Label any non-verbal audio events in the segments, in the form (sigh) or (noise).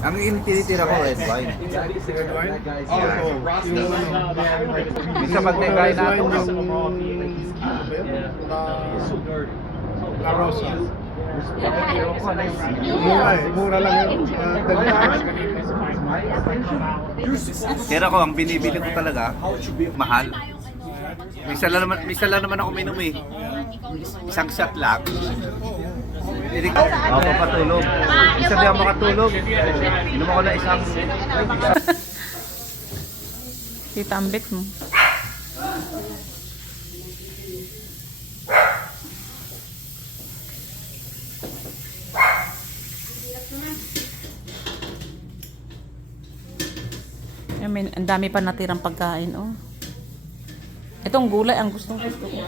Ang tinitira ko, red wine. Red wine? Yeah. Oh, oh. Yung ano, Minsan pag may kain red natin, wine, yung- yung... ano ba yun? La, La Rosa. Mura eh. Mura lang yun. Uh, Pero ako, ang binibili ko talaga, mahal. Minsan lang naman, minsan lang naman ako minom eh. Isang shot lang. Ako papatulog. Minsan di ako makatulog. Inom ako na isang... Tita ambit mo. I mean, ang dami pa natirang pagkain, oh. Itong gulay, ang gustong gusto ko.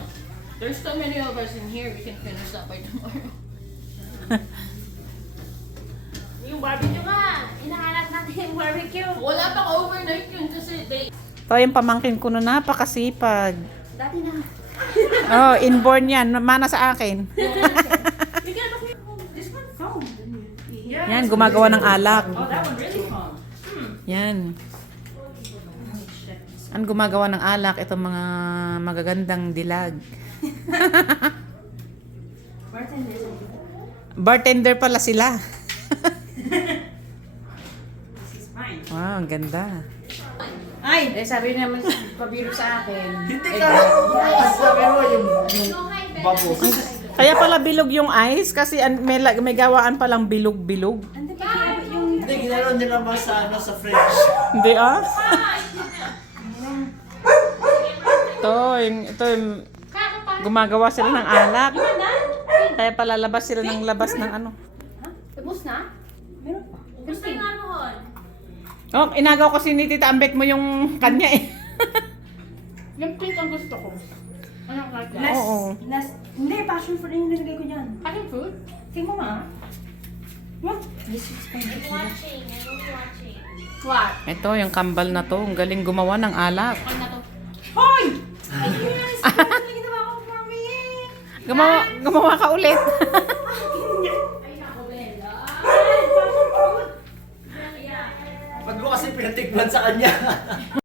There's so many of us in here, we can finish that by tomorrow. (laughs) Yung barbecue nga, inahanap natin yung barbecue. Wala pang overnight yun kasi they... Ito yung pamangkin ko na napakasipag. Dati na. (laughs) Oh, inborn yan. Mana sa akin. (laughs) Yan, gumagawa ng alak. Oh, that one really calm. Yan. Ang gumagawa ng alak, itong mga magagandang dilag. Bartender. Bartender pala sila. This is mine. Wow, ang ganda. Ay! Eh, sabi naman pabiro sa akin. Hindi ka. Sabi mo yung, yung bubbles. Kaya pala bilog yung ice kasi an- may, la- may gawaan palang bilog-bilog. Hindi, ginano nila ba sa, ano, sa French? Hindi ah. ito, yung, ito yung gumagawa sila ng alak. Kaya pala labas sila ng labas ng ano. Tapos na? Meron pa. Gusto nga noon. Oh, inagaw kasi ni Tita Ambet mo yung kanya eh. Yung pink ang gusto ko. Anong kaya? Less- Oo. Less, hindi, passion fruit yung nilagay ko dyan. Passion fruit? Tingnan mo nga. What? This is watching. I was watching. What? Ito, yung kambal na to. Ang galing gumawa ng alak. Ano na to? Hoy! Ay, yun na yung ginawa ko, mami! Gumawa, gumawa ka ulit. Pag mo kasi pinatikman sa kanya.